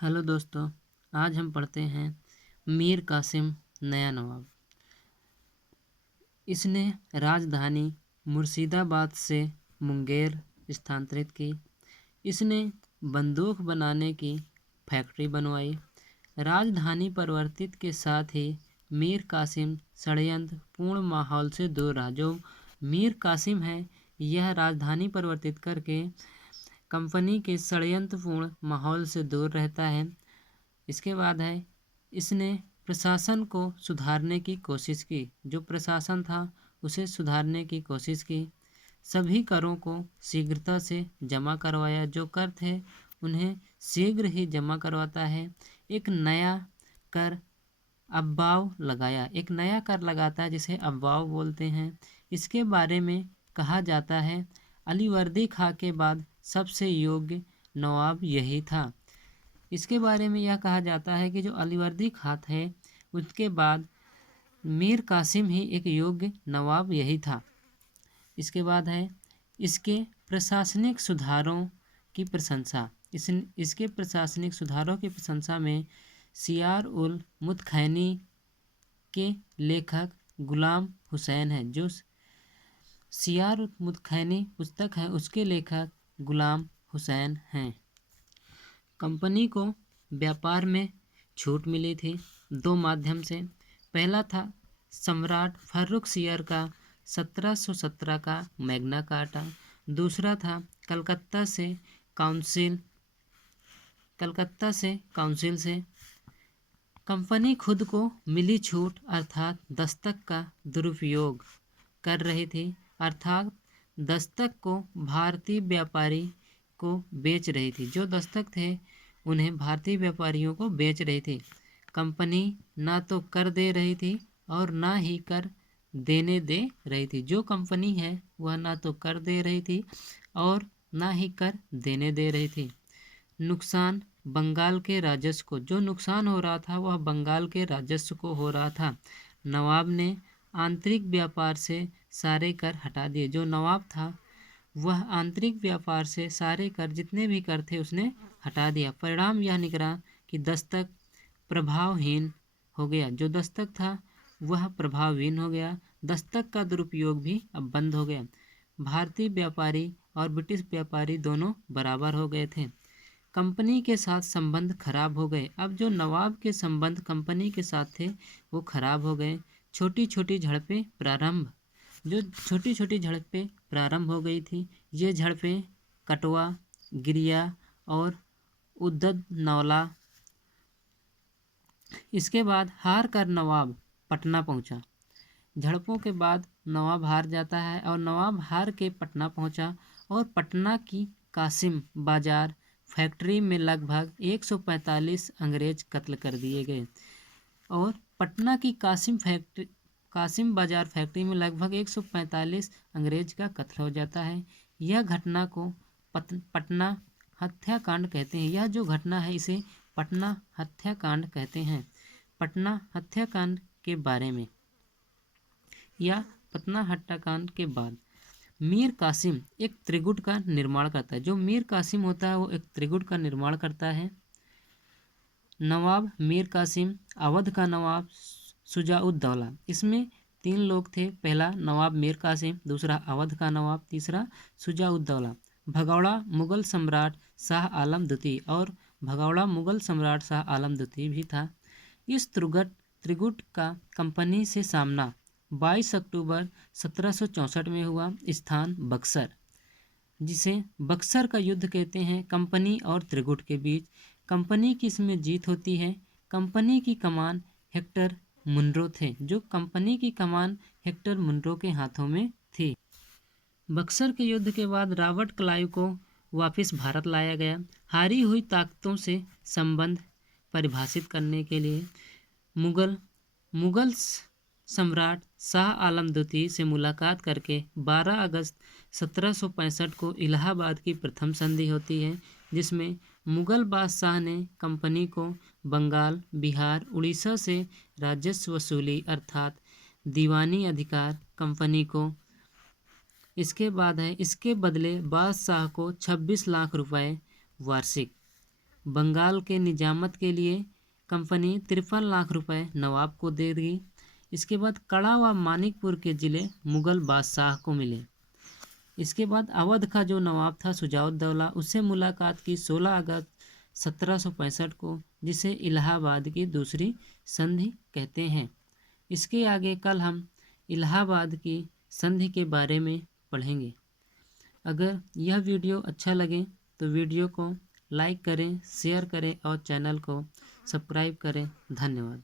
Hello दोस्तों, आज हम पढ़ते हैं मीर कासिम नया नवाब। इसने राजधानी मुर्शिदाबाद से मुंगेर स्थानांतरित की। इसने बंदूक बनाने की फैक्ट्री बनवाई। राजधानी परिवर्तित के साथ ही मीर कासिम षड्यंत्रपूर्ण माहौल से दूर रहा। जो मीर कासिम है, यह राजधानी परिवर्तित करके कंपनी के षड्यंत्रपूर्ण माहौल से दूर रहता है। इसके बाद है, इसने प्रशासन को सुधारने की कोशिश की। जो प्रशासन था उसे सुधारने की कोशिश की। सभी करों को शीघ्रता से जमा करवाया। जो कर थे उन्हें शीघ्र ही जमा करवाता है। एक नया कर अब्बाव लगाया। एक नया कर लगाता है जिसे अब्बाव बोलते हैं। इसके बारे में कहा जाता है अलीवर्दी खां के बाद सबसे योग्य नवाब यही था। इसके बारे में यह कहा जाता है कि जो अलीवर्दी खां थे उसके बाद मीर कासिम ही एक योग्य नवाब यही था। इसके बाद है, इसके प्रशासनिक सुधारों की प्रशंसा। इसके प्रशासनिक सुधारों की प्रशंसा में सियार उल मुतखैनी के लेखक गुलाम हुसैन है। जो सियार उल मुतखैनी पुस्तक है उसके लेखक गुलाम हुसैन हैं। कंपनी को व्यापार में छूट मिली थी दो माध्यम से। पहला था सम्राट फर्रुखसियर का 1717 का मैग्ना कार्टा। दूसरा था कलकत्ता से काउंसिल से। कंपनी खुद को मिली छूट अर्थात दस्तक का दुरुपयोग कर रही थी। अर्थात दस्तक को भारतीय व्यापारी को बेच रही थी। जो दस्तक थे उन्हें भारतीय व्यापारियों को बेच रही थी। कंपनी ना तो कर दे रही थी और ना ही कर देने दे रही थी। जो कंपनी है वह ना तो कर दे रही थी और ना ही कर देने दे रही थी। नुकसान बंगाल के राजस्व को। जो नुकसान हो रहा था वह बंगाल के राजस्व को हो रहा था। नवाब ने आंतरिक व्यापार से सारे कर हटा दिए। जो नवाब था वह आंतरिक व्यापार से सारे कर, जितने भी कर थे, उसने हटा दिया। परिणाम यह निकला कि दस्तक प्रभावहीन हो गया। जो दस्तक था वह प्रभावहीन हो गया। दस्तक का दुरुपयोग भी अब बंद हो गया। भारतीय व्यापारी और ब्रिटिश व्यापारी दोनों बराबर हो गए थे। कंपनी के साथ संबंध खराब हो गए। अब जो नवाब के संबंध कंपनी के साथ थे वो खराब हो गए। छोटी छोटी झड़पें प्रारंभ हो गई थी। ये झड़पें कटवा, गिरिया और उद्दत नौला। इसके बाद हार कर नवाब पटना पहुंचा। झड़पों के बाद नवाब हार जाता है और नवाब हार के पटना पहुंचा और पटना की कासिम बाजार फैक्ट्री में लगभग 145 अंग्रेज कत्ल कर दिए गए। और पटना की कासिम बाजार फैक्ट्री में लगभग 145 अंग्रेज का कत्ल हो जाता है। यह घटना को पटना हत्याकांड कहते हैं। यह जो घटना है इसे पटना हत्याकांड कहते हैं। पटना हत्याकांड के बारे में या पटना हत्याकांड के बाद मीर कासिम एक त्रिगुट का निर्माण करता है। जो मीर कासिम होता है वो एक त्रिगुट का निर्माण करता है। नवाब मीर कासिम, अवध का नवाब शुजाउद्दौला। इसमें तीन लोग थे। पहला नवाब मीर कासिम, दूसरा अवध का नवाब, तीसरा शुजाउद्दौला। भगौड़ा मुगल सम्राट शाह आलम द्वितीय और भगौड़ा मुगल सम्राट शाह आलम द्वितीय भी था। इस त्रिगुट का कंपनी से सामना 22 अक्टूबर 1764 में हुआ। स्थान बक्सर, जिसे बक्सर का युद्ध कहते हैं, कंपनी और त्रिगुट के बीच। कंपनी की इसमें जीत होती है। कंपनी की कमान हेक्टर मुनरो थे। जो कंपनी की कमान हेक्टर मुनरो के हाथों में थी। बक्सर के युद्ध के बाद रॉबर्ट क्लाइव को वापस भारत लाया गया। हारी हुई ताकतों से संबंध परिभाषित करने के लिए मुगल सम्राट शाह आलम द्वितीय से मुलाकात करके 12 अगस्त 1765 को इलाहाबाद की प्रथम संधि होती है, जिसमें मुगल बादशाह ने कंपनी को बंगाल, बिहार, उड़ीसा से राजस्व वसूली अर्थात दीवानी अधिकार कंपनी को। इसके बाद है, इसके बदले बादशाह को 26 लाख रुपए वार्षिक बंगाल के निजामत के लिए कंपनी 53 लाख रुपए नवाब को दे दी। इसके बाद कड़ा व मानिकपुर के ज़िले मुग़ल बादशाह को मिले। इसके बाद अवध का जो नवाब था शुजाउद्दौला, उससे मुलाकात की 16 अगस्त 1765 को, जिसे इलाहाबाद की दूसरी संधि कहते हैं। इसके आगे कल हम इलाहाबाद की संधि के बारे में पढ़ेंगे। अगर यह वीडियो अच्छा लगे तो वीडियो को लाइक करें, शेयर करें और चैनल को सब्सक्राइब करें। धन्यवाद।